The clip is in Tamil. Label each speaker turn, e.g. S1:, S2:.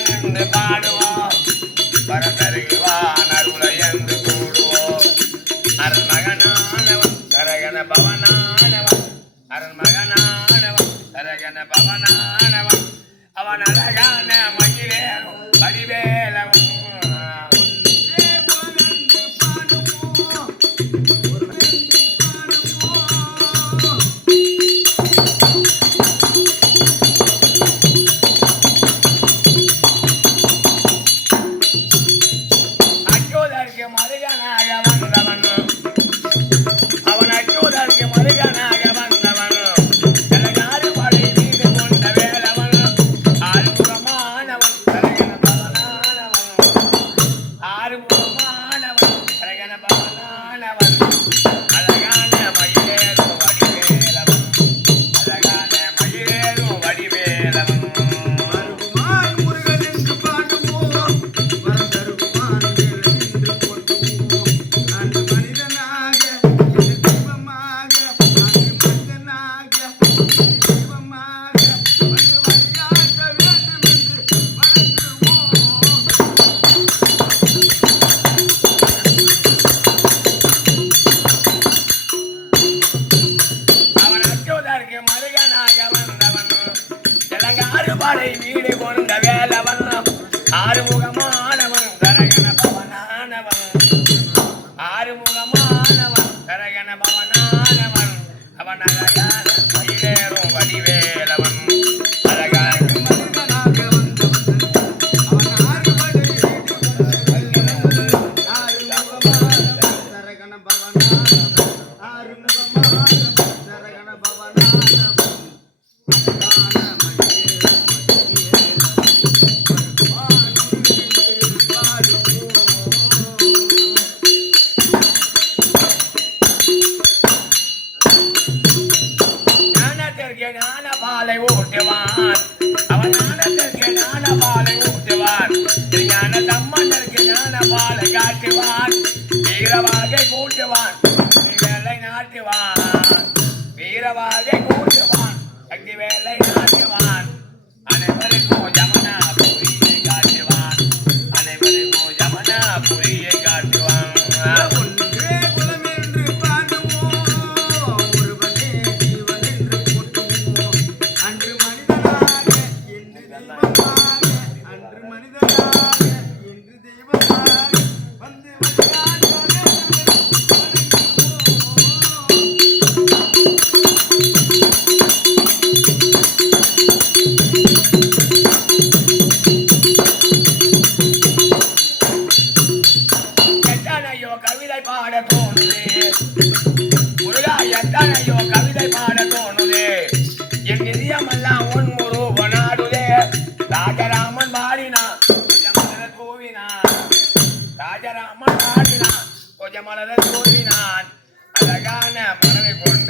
S1: கண்டு பாடுவோம். பரதருகிவா நருளை என்று கூடுவோம். அருள்மகனானவன் சரகன பவனானவன் அருள்மகனானவன் சரகன பவனானவன் அவன் அழகான மயிலேறும் வரும் படை வீடு கொண்ட வேலவன்
S2: ஆறுமுகமா
S1: ஞானத்திற்கு ஞான பாலை ஊட்டுவான் அவன் ஞானத்திற்கு ஞான பாலை ஊட்டுவான் ஞான தம்மனிற்கு ஞான பாலை காட்டுவான் வீரவாகை கூட்டுவான் வேலை வேலை நாட்டுவான்
S2: ரோஜ மலர சூடினான் அழகான மனதை கொண்டு